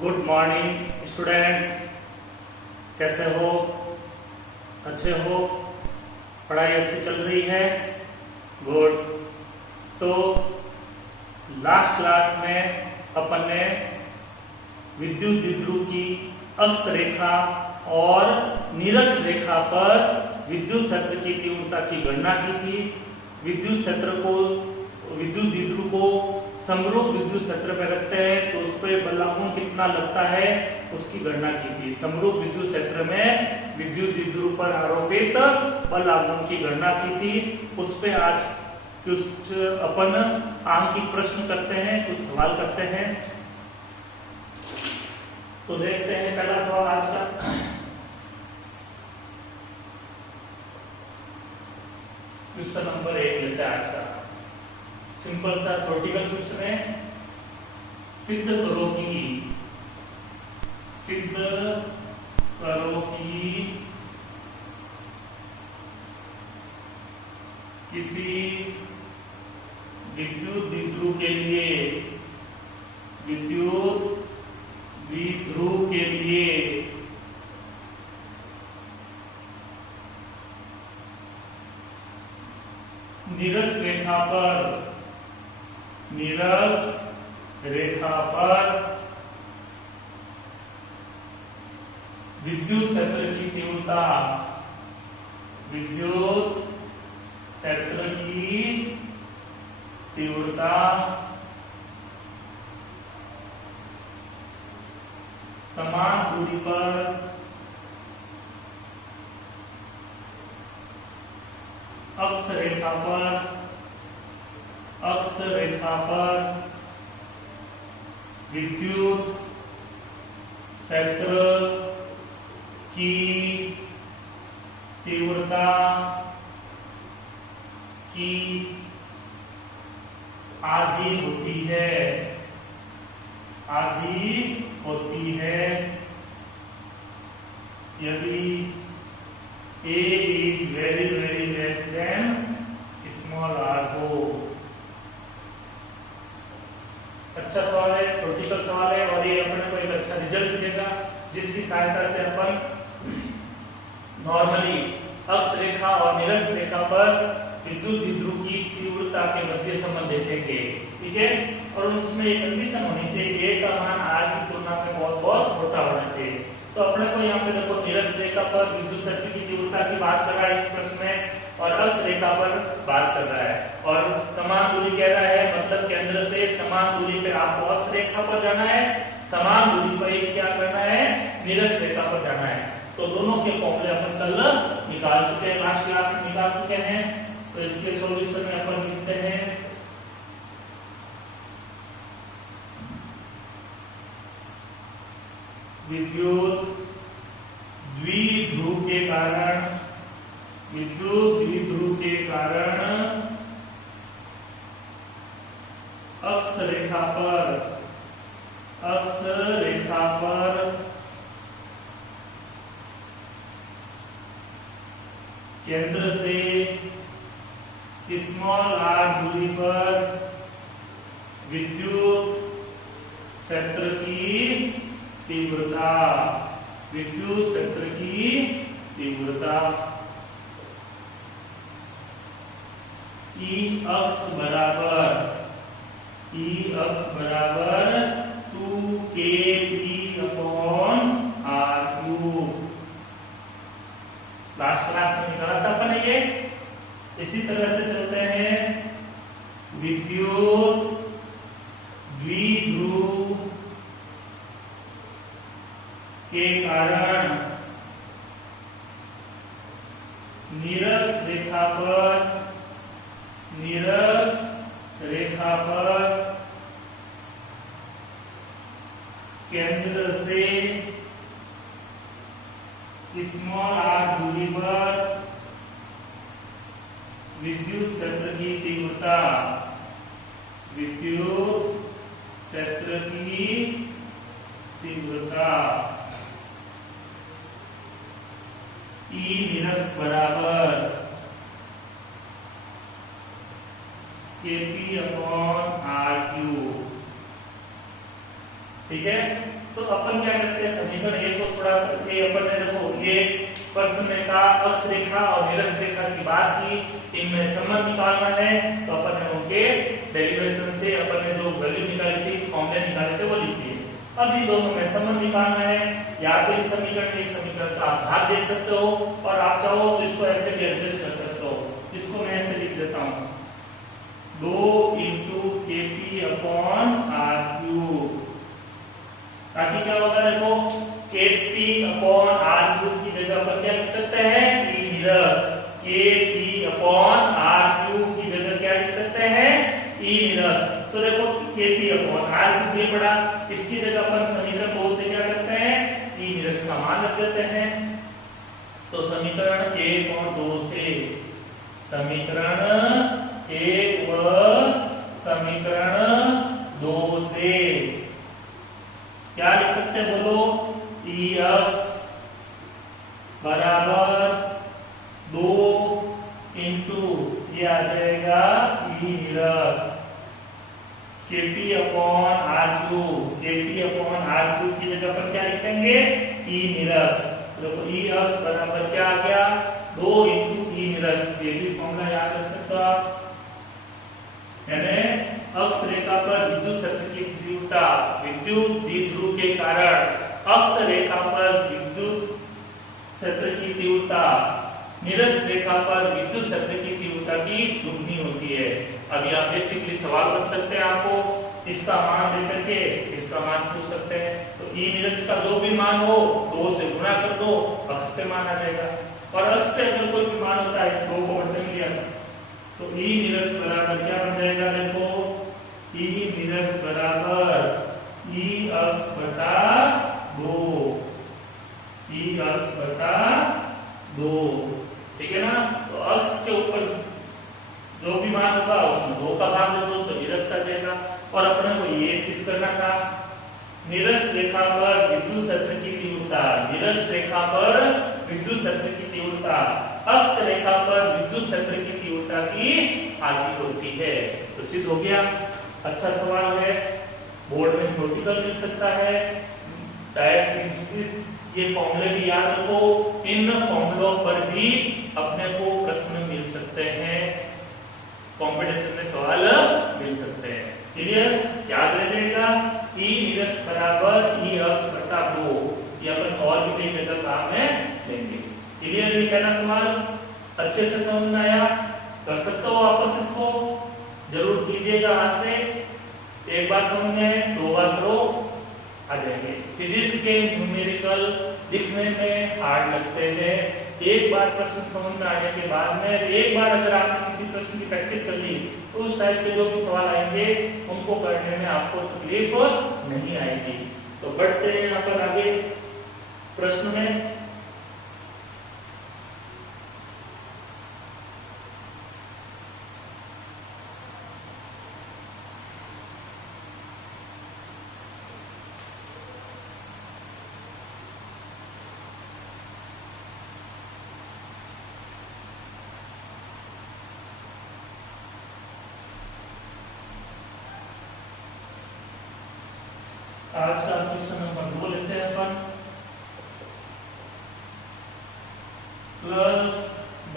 Good morning students, कैसे हो? अच्छे हो? पढ़ाई अच्छी चल रही है? गुड। तो लास्ट क्लास में अपन ने विद्युत द्विध्रुव की अक्ष रेखा और निरक्ष रेखा पर विद्युत क्षेत्र की तीव्रता की गणना की थी। विद्युत क्षेत्र को, विद्युत द्विध्रुव को समरूप विद्युत क्षेत्र में रखते हैं तो उस पर बल लागू कितना लगता है उसकी गणना की थी। समरूप विद्युत क्षेत्र में विद्युत द्विध्रुव पर आरोपित बल लागू की गणना की थी। उस पे आज कुछ अपन आंकिक प्रश्न करते हैं, कुछ सवाल करते हैं। तो देखते हैं पहला सवाल आज का। क्वेश्चन नंबर 1 लेते हैं आज का। सिंपल सा थ्योरेटिकल क्वेश्चन है। सिद्ध करो कि किसी विद्युत द्विध्रुव के लिए निरक्ष रेखा पर विद्युत क्षेत्र की तीव्रता समान दूरी पर अक्ष रेखा पर विद्युत क्षेत्र की तीव्रता की आधी होती है यदि A is very very less than small r हो। अच्छा सवाल है, थ्योरेटिकल सवाल है और ये अपने को एक अच्छा रिजल्ट देगा, जिसकी सहायता से अपन नॉर्मली अक्ष रेखा और निरक्ष रेखा पर विद्युत द्विध्रुव की तीव्रता के मध्य संबंध देखेंगे। ठीक है, और उसमें एक कंडीशन होनी चाहिए, A का मान R की तुलना में बहुत छोटा होना चाहिए। तो अपने को यहाँ पे देखो निरक्ष रेखा पर विद्युत क्षेत्र की तीव्रता की बात कर रहा है इस प्रश्न में, और अक्ष रेखा पर बात कर रहा है, और समान दूरी कह रहा है, मतलब केंद्र से समान दूरी पे आपको अक्ष रेखा पर जाना है, समान दूरी पर क्या करना है, निरक्ष रेखा पर जाना है। तो दोनों के फॉर्मूले अपन कल निकाल चुके हैं, लास्ट क्लास में निकाल चुके हैं। तो इसके सॉल्यूशन में अपन लिखते हैं विद्युत द्विध्रुव के कारण अक्ष रेखा पर केंद्र से स्मॉल r दूरी पर विद्युत क्षेत्र की तीव्रता E अक्ष बराबर 2kPr3। लास्ट क्लास में निकाला था अपन ये। इसी तरह से चलते हैं विद्युत द्विध्रुव के कारण निरक्ष रेखा पर केंद्र से स्मॉल r दूरी पर विद्युत क्षेत्र की तीव्रता E निरक्ष बराबर KP/R3। ठीक है। तो अपन क्या करते हैं, समीकरण ए को थोड़ा सा अपन ने देखो ये स्पर्श रेखा, अक्ष रेखा और निरक्ष रेखा की बात की, इनमें संबंध निकालना है तो अपन ने उनके डेरिवेशन से अपन ने जो वैल्यू निकाली थी, फॉर्मूले निकाले थे वो लिखिए। अब इन दोनों में संबंध निकालना है, या तो इस समीकरण का आप भाग दे सकते हो और आप चाहो तो इसको ऐसे भी एडजस्ट कर सकते हो। इसको मैं ऐसे लिख देता हूं, 2 इंटू KP अपॉन R³ ताकि क्या होगा, देखो KP अपॉन R³ की जगह पर क्या लिख सकते हैं, E निरक्ष। KP अपॉन R³ की जगह क्या लिख सकते हैं, E निरक्ष। तो देखो KP अपॉन R³ ये पड़ा, इसकी जगह अपन समीकरण 2 से क्या करते हैं, E निरक्ष का मान रख देते हैं। तो समीकरण 1 और 2 से, समीकरण 1 व समीकरण 2 से क्या लिख सकते हैं, बोलो, E अक्ष बराबर 2 इंटू ये आ जाएगा E निरक्ष, KP अपॉन R³ की जगह पर क्या लिखेंगे, E निरक्ष। देखो E अक्ष बराबर क्या आ गया, 2 इंटू E निरक्ष। ये भी फॉर्मूला याद रख सकते हो आप, यानी अक्ष रेखा पर विद्युत क्षेत्र की तीव्रता, विद्युत द्विध्रुव के कारण अक्ष रेखा पर विद्युत क्षेत्र की तीव्रता निरक्ष रेखा पर विद्युत क्षेत्र की तीव्रता की दुगनी होती है। अब यहाँ बेसिकली सवाल बन सकते हैं आपको, इसका मान लेकर के इसका मान पूछ सकते हैं। तो E निरक्ष का जो भी मान हो 2 से गुणा कर दो, अक्ष पे मान आ जाएगा। और अक्ष पे अगर कोई भी मान होता है, इस 2 को बढ़ते लिया तो E निरक्ष बराबर क्या बन जाएगा, देखो E निरक्ष बराबर E अक्ष बटा 2, E अक्ष बटा 2, ठीक है ना। तो अक्ष के ऊपर जो भी मान होगा उसमें 2 का भाग दे दो तो निरक्ष आ जाएगा। और अपने को ये सिद्ध करना था, निरक्ष रेखा पर विद्युत क्षेत्र की तीव्रता, निरक्ष रेखा पर विद्युत क्षेत्र की तीव्रता अक्ष रेखा पर विद्युत क्षेत्र की तीव्रता की आधी होती है। तो सिद्ध हो गया। अच्छा सवाल है, बोर्ड में थ्योरेटिकल मिल सकता है, डायरेक्ट ये फॉर्मूले भी याद रखो, इन फॉर्मूलों पर भी अपने को प्रश्न मिल सकते हैं, कंपटीशन में सवाल मिल सकते हैं। क्लियर, याद रखिएगा E निरक्ष बराबर E अक्ष बटा 2, ये अपन और भी कई जगह काम में लेंगे। क्लियर, ये पहला सवाल अच्छे से समझ में आया, कर सकते हो वापस इसको जरूर कीजिएगा। आज से एक बार समझ में 2 बार करो, आ जाएंगे। फिजिक्स के न्यूमेरिकल लिखने में हार्ड लगते हैं, एक बार प्रश्न समझ में आने के बाद में एक बार अगर आपने किसी प्रश्न की प्रैक्टिस कर ली तो उस टाइप के जो भी सवाल आएंगे उनको करने में आपको तकलीफ नहीं आएगी। तो बढ़ते हैं यहाँ पर आगे प्रश्न में। आज का क्वेश्चन नंबर 2 लेते हैं अपन।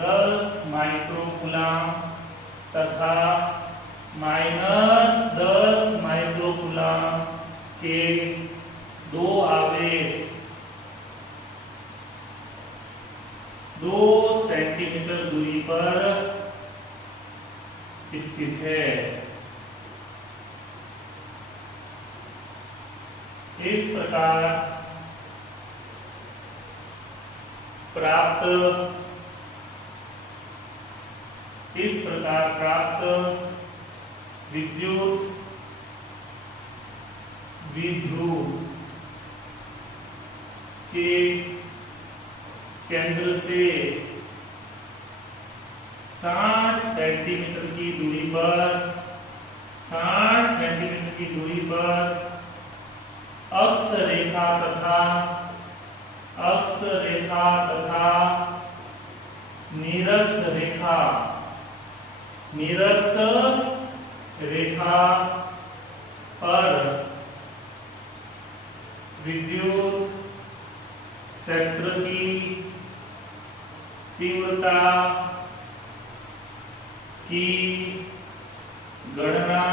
+10 माइक्रोकूलम तथा -10 माइक्रोकूलम के 2 आवेश 2 सेंटीमीटर दूरी पर स्थित है। इस प्रकार प्राप्त विद्युत द्विध्रुव के केंद्र से 60 सेंटीमीटर की दूरी पर अक्ष रेखा तथा निरक्ष रेखा पर विद्युत क्षेत्र की तीव्रता की गणना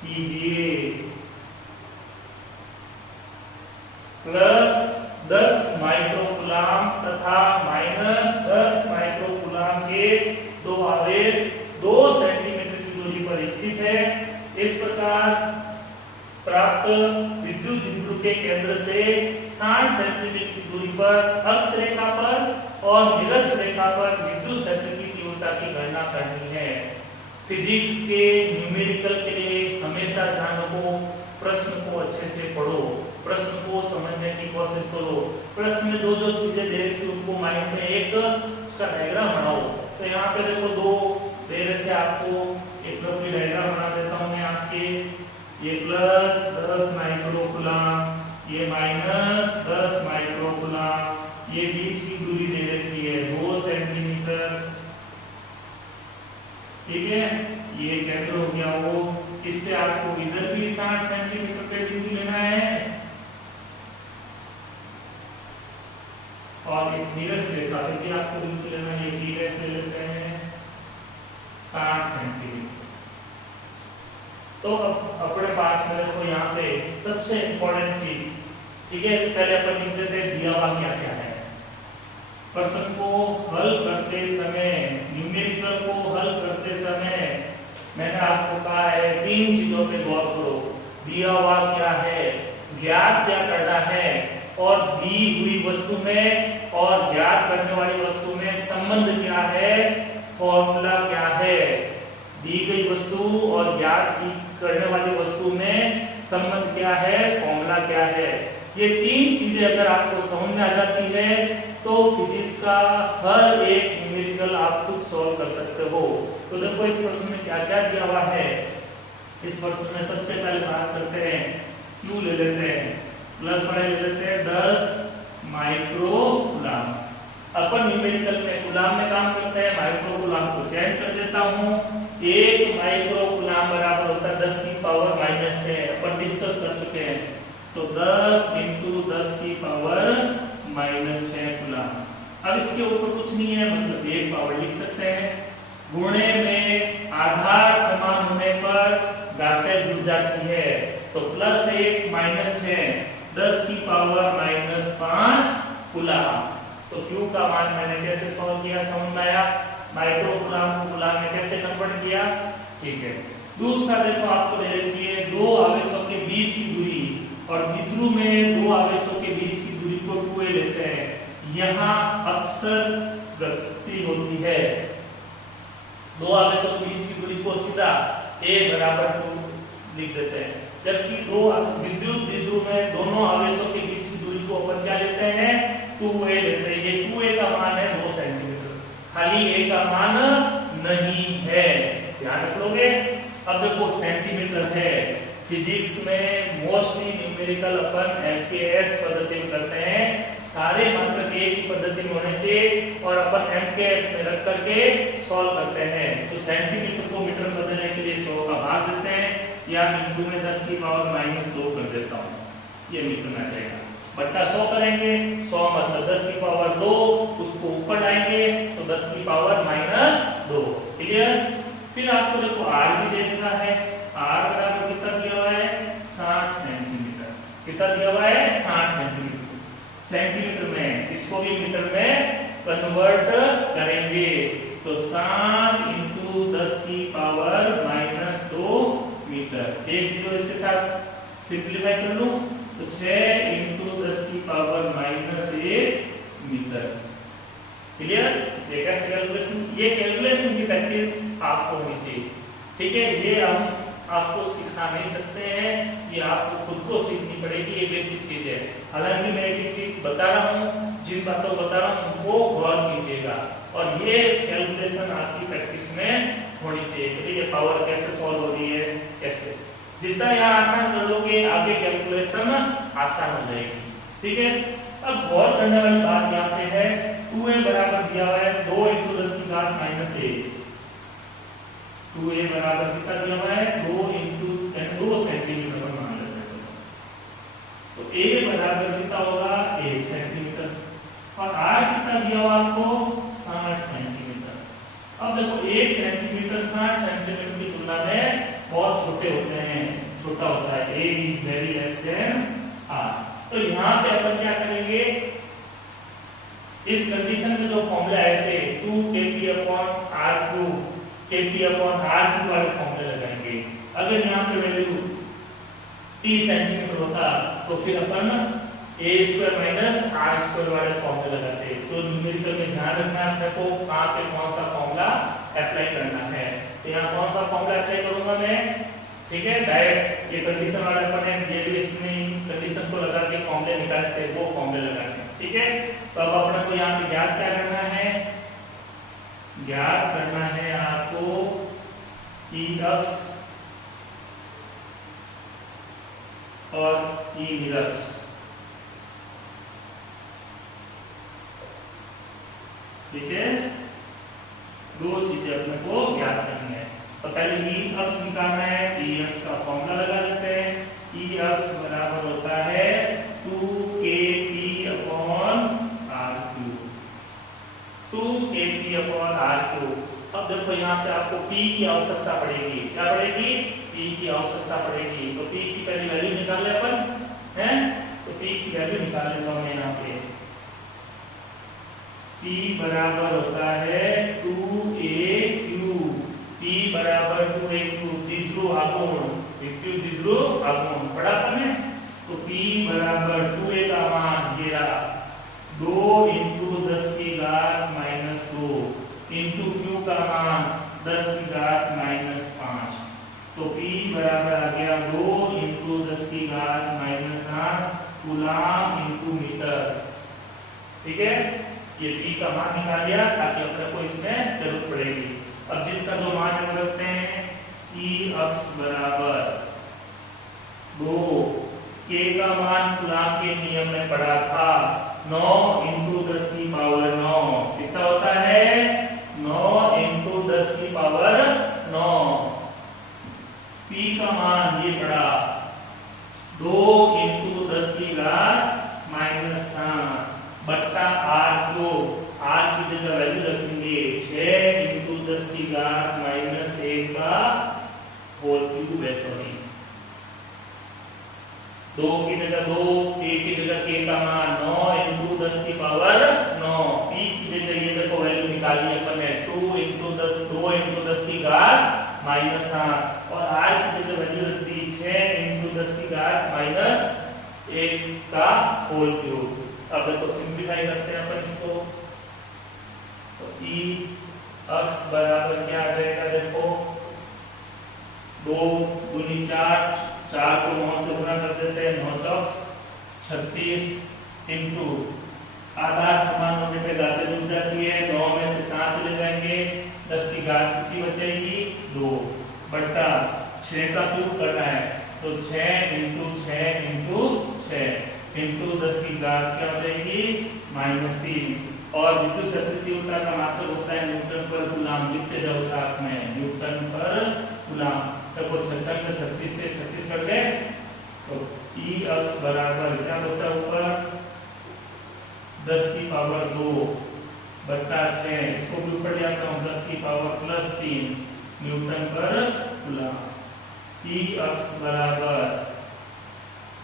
कीजिए प्लस 10 माइक्रोकूलाम तथा माइनस 10 माइक्रोकूलाम के दो आवेश 2 सेंटीमीटर की दूरी पर स्थित है। इस प्रकार प्राप्त विद्युत बिंदु के केंद्र से 60 सेंटीमीटर की दूरी पर अक्ष रेखा पर और निरक्ष रेखा पर विद्युत क्षेत्र की तीव्रता की गणना करनी है। फिजिक्स के न्यूमेरिकल के लिए हमेशा ध्यान रखो, प्रश्न को अच्छे से पढ़ो, प्रश्न को समझने की कोशिश करो। प्रश्न में जो जो चीजें दे रखी उनको माइंड में एक उसका डायग्राम बनाओ। तो यहाँ पे देखो 2 दे रखे आपको, एक रफली डायग्राम बना देता हूँ मैं आपके। ये प्लस 10 माइक्रोकूलाम, ये माइनस 10 माइक्रोकूलाम, ये बीच की दूरी दे रखी है 2 सेंटीमीटर, ठीक है। ये केंद्र हो गया वो, इससे आपको इधर भी 60 सेंटीमीटर पे बिंदु लेना है और एक निरक्ष रेखा पे भी आपको बिंदु लेना है। ये निरक्ष ले लेते हैं 60 सेंटीमीटर। तो अब अपने पास में देखो यहाँ पे सबसे इंपॉर्टेंट चीज, ठीक है, पहले अपन लिख देते हैं दिया हुआ क्या क्या है। प्रश्न को हल करते समय, न्यूमेरिकल को हल करते समय मैंने आपको कहा है 3 चीजों पे गौर करो। दिया हुआ क्या है, ज्ञात क्या करना है, और दी हुई वस्तु में और ज्ञात करने वाली वस्तु में संबंध क्या है, फॉर्मूला क्या है। दी गई वस्तु और ज्ञात करने वाली वस्तु में संबंध क्या है, फॉर्मूला क्या है। ये 3 चीजें अगर आपको समझ में आ जाती है तो फिजिक्स का हर एक न्यूमेरिकल आप खुद सॉल्व कर सकते हो। तो देखो इस प्रश्न में क्या क्या दिया हुआ है। इस प्रश्न में सबसे पहले बात करते हैं, क्यू ले लेते हैं, प्लस वाले ले लेते हैं 10 माइक्रोकूलाम। अपन न्यूमेरिकल में कूलाम में काम करते हैं, माइक्रोकूलाम को चेंज कर देता हूँ। 1 माइक्रोकूलाम बराबर होता है 10 की पावर -6। अपन डिस्कस कर चुके हैं। तो 10 × 10 की पावर -6 कूलाम। अब इसके ऊपर कुछ नहीं है, मतलब 1 पावर लिख सकते हैं। गुणे में आधार समान होने पर घातें जुड़ जाती है। तो +1 -6 10 की पावर -5 कूलाम। तो Q का मान मैंने कैसे सॉल्व किया, समझ में आया। माइक्रोकूलाम को कूलाम में कैसे कन्वर्ट किया, ठीक है। दूसरा देखो आपको दे रखी है 2 आवेशों के बीच की दूरी, और विद्युत में 2 आवेशों के बीच की दूरी को 2a लेते हैं। यहाँ अक्सर गलती होती है, 2 आवेशों के बीच की दूरी को सीधा a बराबर 2 लिख देते हैं, जबकि 2 विद्युत में दोनों आवेशों के बीच की दूरी को अपन क्या लेते हैं, 2a लेते हैं। ये 2a का मान है 2 सेंटीमीटर, खाली a का मान नहीं है, ध्यान रख लोगे। अब देखो सेंटीमीटर है, फिजिक्स में मोस्टली न्यूमेरिकल अपन एमकेएस पद्धति में करते हैं। सारे मात्रक एक ही पद्धति में होने चाहिए और अपन एमकेएस में रख करके सॉल्व करते हैं। तो सेंटीमीटर को मीटर बदलने के लिए 100 का भाग देते हैं, या इंटू में 10 की पावर -2 कर देता हूँ, ये मीटर में आ जाएगा। बट्टा 100 करेंगे, 100 मतलब 10 की पावर 2, उसको ऊपर लाएंगे तो 10 की पावर -2। क्लियर। फिर आपको देखो आर भी दे देना है। आर बराबर कितना दिया हुआ है, 60 सेंटीमीटर। कितना दिया हुआ है, 60 सेंटीमीटर। सेंटीमीटर में इसको भी मीटर में कन्वर्ट करेंगे, तो 60 × 10 की पावर -2 मीटर। एक जीरो इसके साथ सिंप्लीफाई कर लूं तो 6 × 10 की पावर -1 मीटर। क्लियर। ये कैसे कैलकुलेशन, ये कैलकुलेशन की प्रैक्टिस आपको होनी चाहिए, ठीक है। ये हम आपको सिखा नहीं सकते हैं, ये आपको खुद को सीखनी पड़ेगी, ये बेसिक चीज है। हालांकि मैं एक चीज बता रहा हूँ, जिन बातों को बता रहा हूँ उनको गौर कीजिएगा, और ये कैलकुलेशन आपकी प्रैक्टिस में होनी चाहिए। तो ये पावर कैसे सॉल्व हो रही है, कैसे, जितना यहाँ आसान कर लोगे आगे कैलकुलेशन आसान हो जाएगी, ठीक है। अब गौर करने वाली बात यहाँ पे है, 2a बराबर दिया हुआ है 2 × 10 की घात -1। 2a बराबर कितना दिया हुआ है, 2 × 2 सेंटीमीटर मान लेते हैं। तो a दिया हुआ आपको 60 सेंटीमीटर। अब देखो 1 सेंटीमीटर 60 सेंटीमीटर की तुलना में बहुत छोटे होते हैं, छोटा होता है, a is very less than r। तो यहाँ पे अपन क्या करेंगे, इस कंडीशन में जो फॉर्मूले आए थे 2kp/r3 kp/r3 वाले फॉर्मूले लगाएंगे। अगर यहाँ पे वैल्यू 30 सेंटीमीटर होता तो फिर अपन a² - r² वाले फॉर्मूले लगाते। तो न्यूमेरिकल में ध्यान रखना है अपने को कहाँ पे कौन सा फॉर्मूला अप्लाई करना है। तो यहाँ कौन सा फॉर्मूला अप्लाई करूंगा मैं, ठीक है, डायरेक्ट ये कंडीशन वाला अपन ये भी इसमें कंडीशन को लगा के फॉर्मूले निकालते हैं, वो फॉर्मूले लगाते हैं, ठीक है। तो अब अपने को यहाँ पे ज्ञात क्या करना है, ज्ञात करना है आपको ई अक्ष और ई निरक्ष, ठीक है। दो चीजें अपने को ज्ञात करनी है। तो पहले ई अक्ष निकालना है, ई अक्ष का फॉर्मूला लगा देते हैं। ई अक्ष बराबर होता है 2kp/r3 2kp/r3। अब देखो यहाँ पे आपको p की आवश्यकता पड़ेगी, क्या पड़ेगी, p की आवश्यकता पड़ेगी। तो p की पहली वैल्यू निकाल ले अपन, है, तो p की वैल्यू निकाल लेता हूं मैं यहाँ पे। p बराबर होता है 2aq, p बराबर 2aq, द्विध्रुव आघूर्ण, द्विध्रुव आघूर्ण पढ़ा आपने। तो p बराबर 2a का मान ये रहा 2 × 10 की घात -2 इंटू q का मान 10 की घात -5। तो p बराबर आ गया 2 × 10 की घात -8 कूलाम इंटू मीटर, ठीक है। ये p का मान निकाल लिया ताकि अपने को इसमें जरूरत पड़ेगी। अब जिसका जो मान हम रखते हैं, ई अक्ष बराबर 2, k का मान कूलाम के नियम में पढ़ा था 9 × 10 की पावर 9, कितना होता है 9 × 10 की पावर 9। p का मान ये पड़ा 2 × 10 की घात -7 बट्टा r को, r की जगह वैल्यू रखेंगे 6 × 10 की घात -1 का होल क्यूब है, सॉरी 2 की जगह 2, k की जगह k का मान 9 × 10 की पावर 9, p की जगह ये देखो वैल्यू निकाली अपन ने 2 × 10 की घात -7 और r की जगह वैल्यू रख दी 6 × 10 की घात -1 का होल क्यूब। अब देखो सिंप्लीफाई करते हैं अपन इसको, तो ई अक्ष बराबर क्या आ जाएगा, देखो 2 × 4, 4 को 9 से गुणा कर देते हैं, 9 चौक 36 इंटू आधार समान होने पे घातें जुड़ जाती है, 9 में से 7 चले जाएंगे, 10 की घात कितनी बचेगी 2 बट्टा 6 का क्यूब करना है, तो 6 × 6 × 6 इंटू 10 की घात क्या हो जाएगी -3। और विद्युत शक्ति तीव्रता का मात्रक होता है न्यूटन पर कूलाम, लिखते जाओ साथ में न्यूटन पर कूलाम। तो 36 से 36 कर दे, तो ई अक्ष बराबर क्या बचा ऊपर 10 की पावर 2 बट्टा 6, इसको भी ऊपर ले आता हूँ 10 की पावर +3 न्यूटन पर कूलाम। ई अक्ष बराबर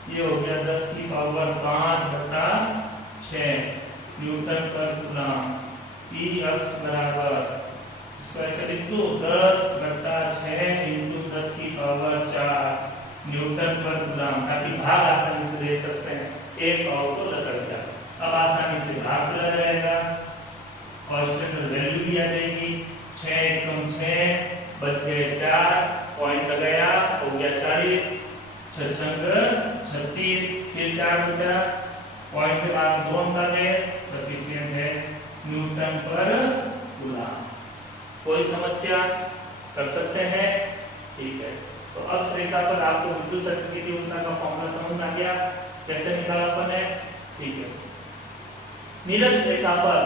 ये हो गया 10 की पावर 5 बट्टा 6 न्यूटन पर कूलाम। ई अक्ष बराबर, इसको ऐसे लिख दो 10 बट्टा 6 इंटू 10 की पावर 4 न्यूटन पर कूलाम, ताकि भाग आसानी से दे सकते हैं, एक पावर को लगा दिया। अब आसानी से भाग चला जाएगा और स्टैंडर्ड वैल्यू भी आ जाएगी 6 × 6 बच गए 4, पॉइंट लगाया हो गया 40, 36, फिर 4 बचा, पॉइंट के बाद 2 अंक है, सफिशिएंट है न्यूटन पर कूलाम। कोई समस्या कर सकते हैं, ठीक है। तो अक्ष रेखा पर आपको विद्युत शक्ति की तीव्रता का फॉर्मूला समझ आ गया, कैसे निकाला अपन है, ठीक है। निरक्ष रेखा पर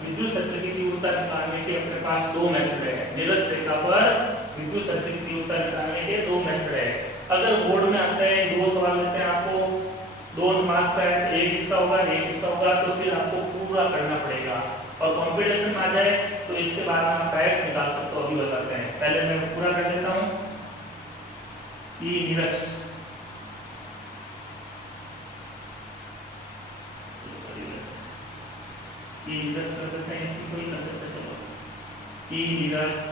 विद्युत शक्ति की तीव्रता निकालने के अपने पास 2 मेथड है। निरक्ष रेखा पर विद्युत शक्ति की तीव्रता निकालने के 2 मेथड है। अगर बोर्ड में आते हैं 2 सवाल लेते हैं आपको, 2 मास का है, एक इसका होगा, एक इसका होगा, तो फिर आपको पूरा करना पड़ेगा। और कॉम्पिटिशन में आ जाए तो इसके बाद आप डायरेक्ट निकाल सकते हो, अभी बताते हैं। पहले मैं पूरा कर देता हूं। ई निरक्ष कर देते हैं, इसी को ही कर देते हैं। चलो ई निरक्ष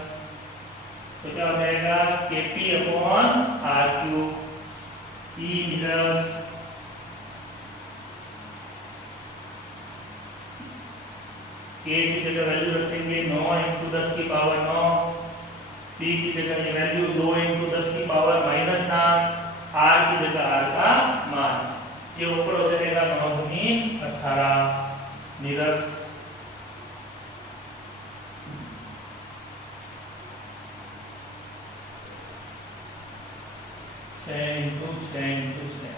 तो क्या हो जाएगा, KP अपॉन आर क्यूब। ई निरक्ष K की जगह वैल्यू रखेंगे 9 इंटू 10 की पावर 9, P की जगह ये वैल्यू 2 इंटू 10 की पावर -8, R की जगह R का मान, ये ऊपर हो जाएगा 9 दूनी 18 निरक्ष 6 इंटू 6 इंटू 6,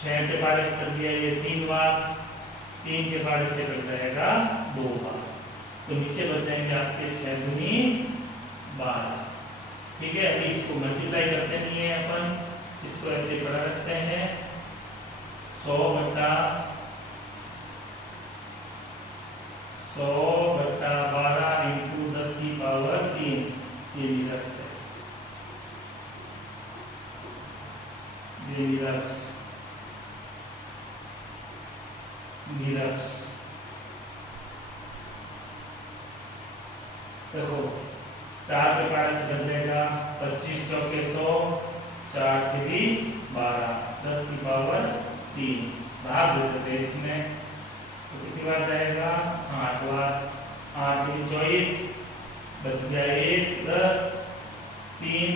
6 के बाद इस कर दिया ये 3 बार, 3 के बाद इसे कट जाएगा 2 बार, तो नीचे बच जाएंगे आपके 6 दूनी 12। ठीक है, अभी इसको मल्टीप्लाई करते नहीं है अपन, इसको ऐसे पढ़ा रखते हैं 100 बटा 12 इंटू 10 की पावर 3, ये निरक्ष है, ये निरक्ष देखो 4 के पास बन जाएगा 25 चौके 100, 4 3 12, 10 की पावर 3 भाग देते हैं इसमें, तो कितनी बार जाएगा 8 बार, 8 3 24, बच गया 1 10 3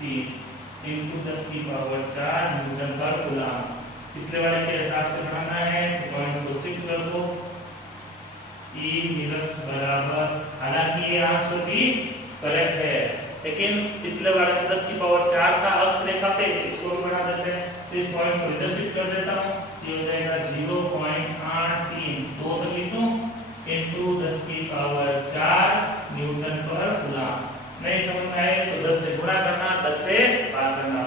3 इंटू 10 की पावर 4 न्यूटन पर कूलम। पिछले वाले के हिसाब से बनाना है तो पॉइंट को शिफ्ट कर दो। ई निरक्ष बराबर, हालांकि ये आंसर भी करेक्ट है, लेकिन पिछले वाले में 10 की पावर 4 था अक्ष रेखा पे, इसको भी बना देते हैं, तो इस पॉइंट को इधर शिफ्ट कर देता हूँ, ये हो जाएगा 0.83 2 तक लिख दूं इंटू 10 की पावर 4 न्यूटन पर कूलम। नहीं समझ में आए तो 10 से गुणा करना, 10 से भाग करना,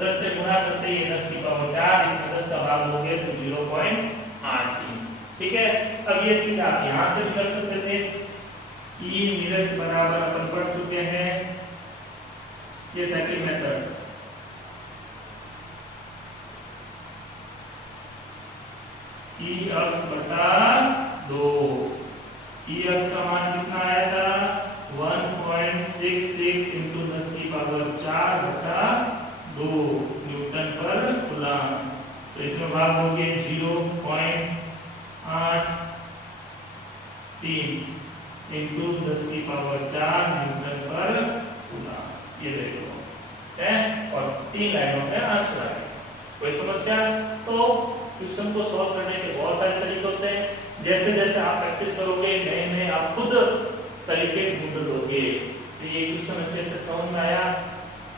10 से गुणा करते ही 10 की पावर 4, इसमें 10 का भाग हो गया तो 0.83। ठीक है, अब ये चीज आप यहां से भी कर सकते थे। ई निरक्ष बराबर अपन पढ़ चुके हैं, ये सेकंड मेथड, ई अक्ष बटा 2, ई अक्ष का मान कितना आया था 1.66 इंटू 10 की पावर 4 बटा 2 न्यूटन पर कूलम, तो इसमें भाग हो गए 0.83 इंटू 10 की पावर 4 न्यूटन पर कूलम, ये देखो है, और 3 लाइनों में आंसर आएगा। कोई समस्या? तो क्वेश्चन को सॉल्व करने के बहुत सारे तरीके होते हैं, जैसे जैसे आप प्रैक्टिस करोगे नए नए आप खुद तरीके ढूंढ लोगे। तो ये क्वेश्चन अच्छे से समझ में आया,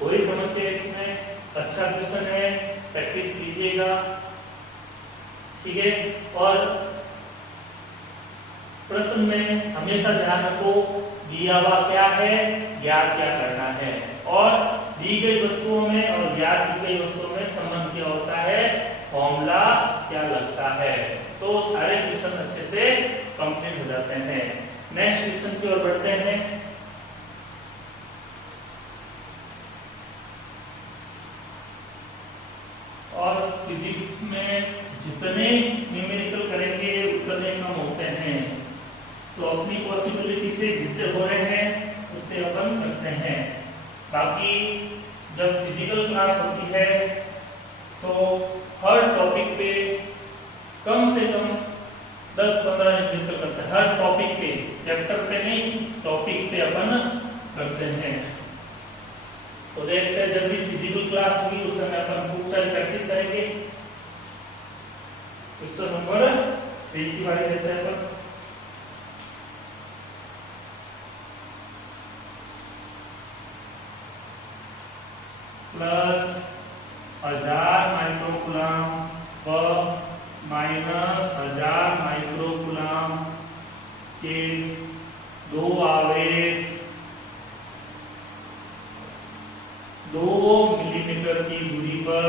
कोई समस्या इसमें? अच्छा क्वेश्चन है, प्रैक्टिस कीजिएगा। ठीक है, और प्रश्न में हमेशा ध्यान रखो दिया हुआ क्या है, ज्ञात क्या करना है, और दी गई वस्तुओं में और ज्ञात की गई वस्तुओं में संबंध क्या होता है, फॉर्मूला क्या लगता है, तो सारे क्वेश्चन अच्छे से कंप्लीट हो जाते हैं। नेक्स्ट क्वेश्चन की ओर बढ़ते हैं। और फिजिक्स में जितने न्यूमेरिकल करेंगे उतने कम होते हैं, तो अपनी पॉसिबिलिटी से जितने हो रहे हैं उतने अपन करते हैं। बाकी जब फिजिकल क्लास होती है तो हर टॉपिक पे कम से कम 10-15 न्यूमेरिकल करते हैं, हर टॉपिक पे, चैप्टर पे नहीं, टॉपिक पे अपन करते हैं। तो देखते हैं जब भी फिजिकल क्लास होगी उस समय अपन खूब सारी प्रैक्टिस करेंगे। क्वेश्चन नंबर 3 की बारी लेते हैं अपन। प्लस 1000 माइक्रोकूलम व माइनस 1000 माइक्रोकूलम के 2 आवेश 2 मिलीमीटर की दूरी पर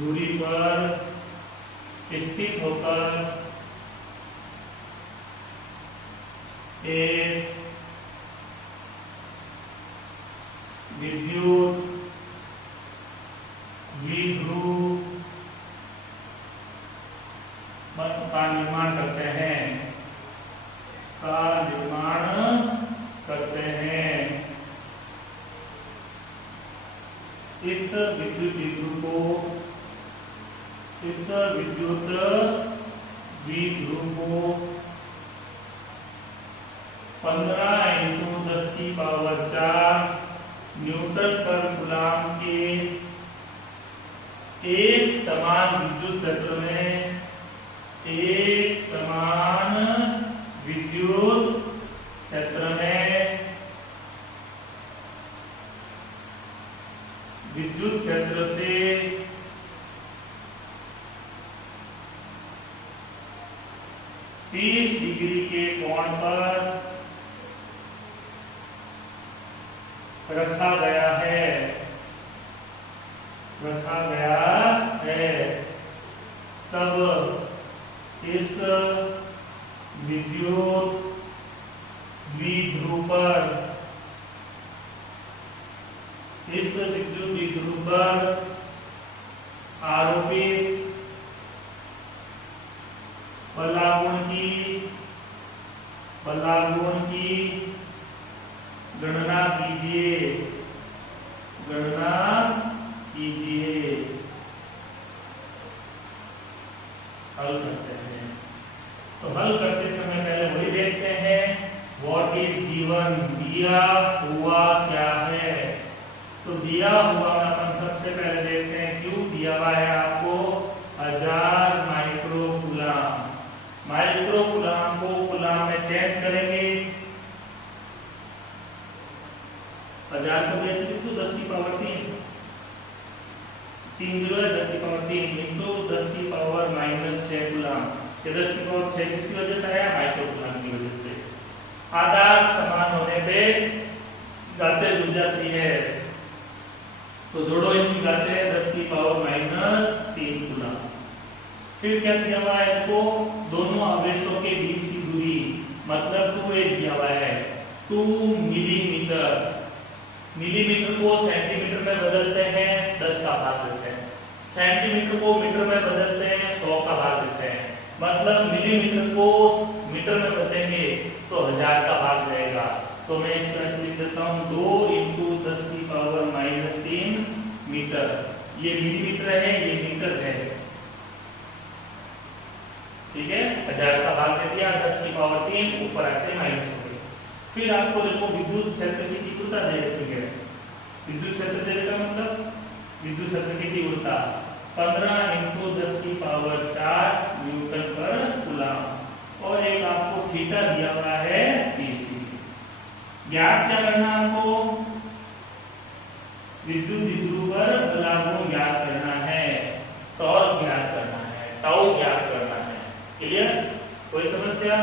दूरी पर स्थित होकर एक विद्युत द्विध्रुव का निर्माण करते हैं। इस विद्युत द्विध्रुव को 15 × 10⁴ न्यूटन पर कूलम के एक समान विद्युत क्षेत्र में विद्युत क्षेत्र से तीस डिग्री के कोण पर रखा गया है। तब इस विद्युत द्विध्रुव पर आरोपित बलागुण की गणना कीजिए। हल करते हैं। तो हल करते समय पहले वही देखते हैं, व्हाट इज गिवन, दिया हुआ क्या है। तो दिया हुआ अपन सबसे पहले देखते हैं क्यों दिया हुआ है आपको 1000 माइक्रोकूलम। माइक्रोकूलम को कूलम में चेंज करेंगे। 1000 को कैसे लिखूं, 10⁻3 3 0 है, 10⁻3 इंटू 10⁻⁻6 कूलम। ये 10⁻6 किसकी वजह से आया, माइक्रोकूलम की वजह से। आधार समान होने पे घातें जुड़ जाती है, तो दोनों इनकी घातें 10⁻³ कूलम। फिर क्या दिया हुआ है, इनको दोनों आवेशों के बीच की दूरी मतलब 2a दिया हुआ है, 2 मिलीमीटर। मिलीमीटर को सेंटीमीटर में बदलते हैं, 10 का भाग देते हैं। सेंटीमीटर को मीटर में बदलते हैं, 100 का भाग देते हैं। मतलब मिलीमीटर को मीटर में बदलेंगे तो 1000 का भाग जाएगा। तो मैं इस तरह से लिख देता हूं 2 × 10⁻³ मीटर। ये मिलीमीटर है, ये मीटर है, ठीक है। 1000 का भाग दे दिया, 10⁻³ ऊपर आते माइनस हो गए। फिर आपको देखो विद्युत क्षेत्र की तीव्रता दे रखी है। विद्युत क्षेत्र दे रखा मतलब विद्युत क्षेत्र की तीव्रता 15 × 10⁴ न्यूटन पर कूलम। और एक आपको थीटा दिया हुआ है 30 डिग्री। ज्ञात क्या करना आपको, विद्युत द्विध्रुव पर बलागुण ज्ञात करना है, टॉर्क ज्ञात करना है, टाउ ज्ञात करना है। क्लियर, कोई समस्या,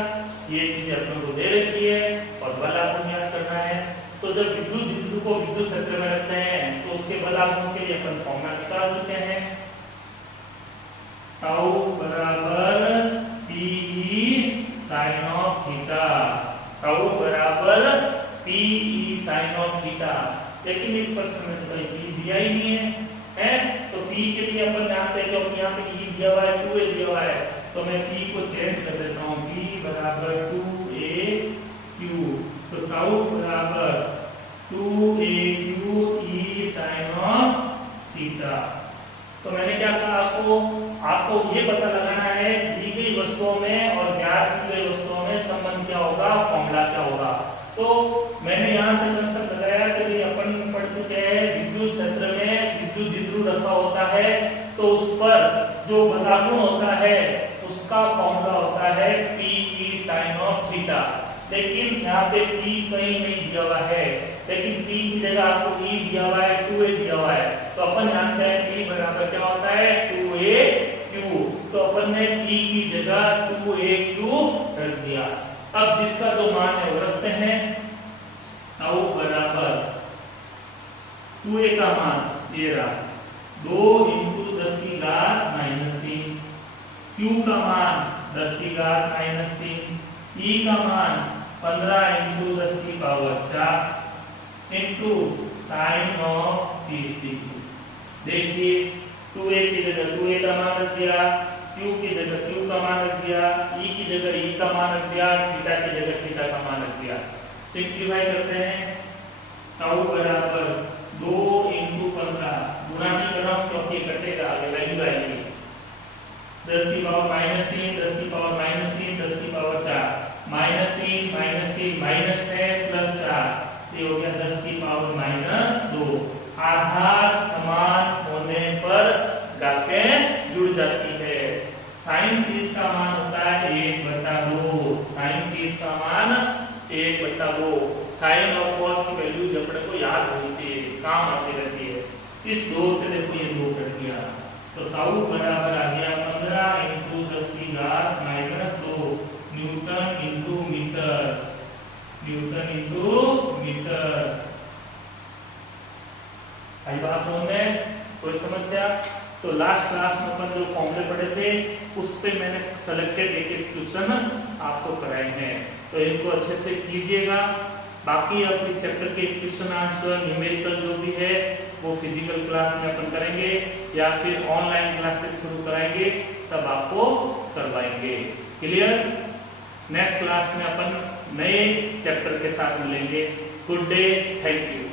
ये चीज अपने को दे रखी है और बलागुण ज्ञात करना है। तो जब विद्युत द्विध्रुव को विद्युत क्षेत्र में रखते हैं तो उसके बलागुण के लिए अपन फॉर्मूला निकाल देते हैं, टाउ बराबर PE sin of theta. Tau बराबर PE sin of थीटा। लेकिन इस प्रश्न में तो P दिया ही नहीं है, तो P के लिए अपन जानते हैं क्योंकि यहाँ पे E दिया हुआ है, 2a दिया हुआ है, तो मैं P को चेंज कर देता हूँ, P बराबर 2aq। तो टाउ बराबर 2aq E sin of theta. तो मैंने क्या कहा आपको ये पता लगाना है दी गई वस्तुओं में और ज्ञात की गई वस्तुओं में संबंध क्या होगा, फॉर्मूला क्या होगा। तो मैंने यहाँ से कंसेप्ट लगाया कि अपन पढ़ चुके हैं विद्युत क्षेत्र में विद्युत द्विध्रुव रखा होता है तो उस पर जो बलागुण होता है उसका फॉर्मूला होता है PE sin of थीटा। लेकिन यहाँ पे P कहीं नहीं दिया हुआ है, लेकिन P की जगह आपको E दिया हुआ है, 2a दिया हुआ है। तो अपन जानते हैं P बराबर क्या होता है, 2aq। तो अपन ने P की जगह 2aq रख दिया। अब जिसका जो मान है वो रखते हैं, टाउ बराबर 2a का मान ये रहा 2 × 10 की घात -3, Q का मान 10 की घात -3, E का मान 15 इंटू 10 की power 4 into sine of 30 degree. देखिए 2a की जगह 2a का मान रख दिया, Q की जगह Q का मान रख दिया, E की जगह E का मान रख दिया, थीटा की जगह थीटा का मान रख दिया। सिंप्लीफाई करते हैं, टाउ बराबर 2 इंटू 15, गुणा नहीं कर रहा हूं क्योंकि कटेगा, आगे वैल्यू आएगी 10 की पावर -3, 10 की पावर -3, 10 की पावर 4, -3 -3 माइनस है प्लस 4, ये हो गया 10 की पावर -2। आधार समान होने पर घातें जुड़ जाती है। साइन 30 का मान होता है 1/2, साइन 30 का मान 1/2। साइन और कॉस की वैल्यूज अपने को याद होनी चाहिए, काम आती रहती है। इस 2 से देखो ये 2 कट गया, तो टाउ बराबर आ गया 15 इंटू 10 की घात -2 newton into metre, newton into metre. आई बात समझ में? कोई समस्या? तो लास्ट क्लास में अपन जो फॉर्मूले पढ़े थे उस पे मैंने सेलेक्टेड एक क्वेश्चन आपको कराए हैं, तो इनको अच्छे से कीजिएगा। बाकी अब इस चैप्टर के क्वेश्चन आंसर न्यूमेरिकल जो भी है वो फिजिकल क्लास में अपन करेंगे या फिर ऑनलाइन क्लासेस शुरू कराएंगे, तब आपको करवाएंगे। क्लियर? नेक्स्ट क्लास में अपन नए चैप्टर के साथ मिलेंगे। Good day, thank you.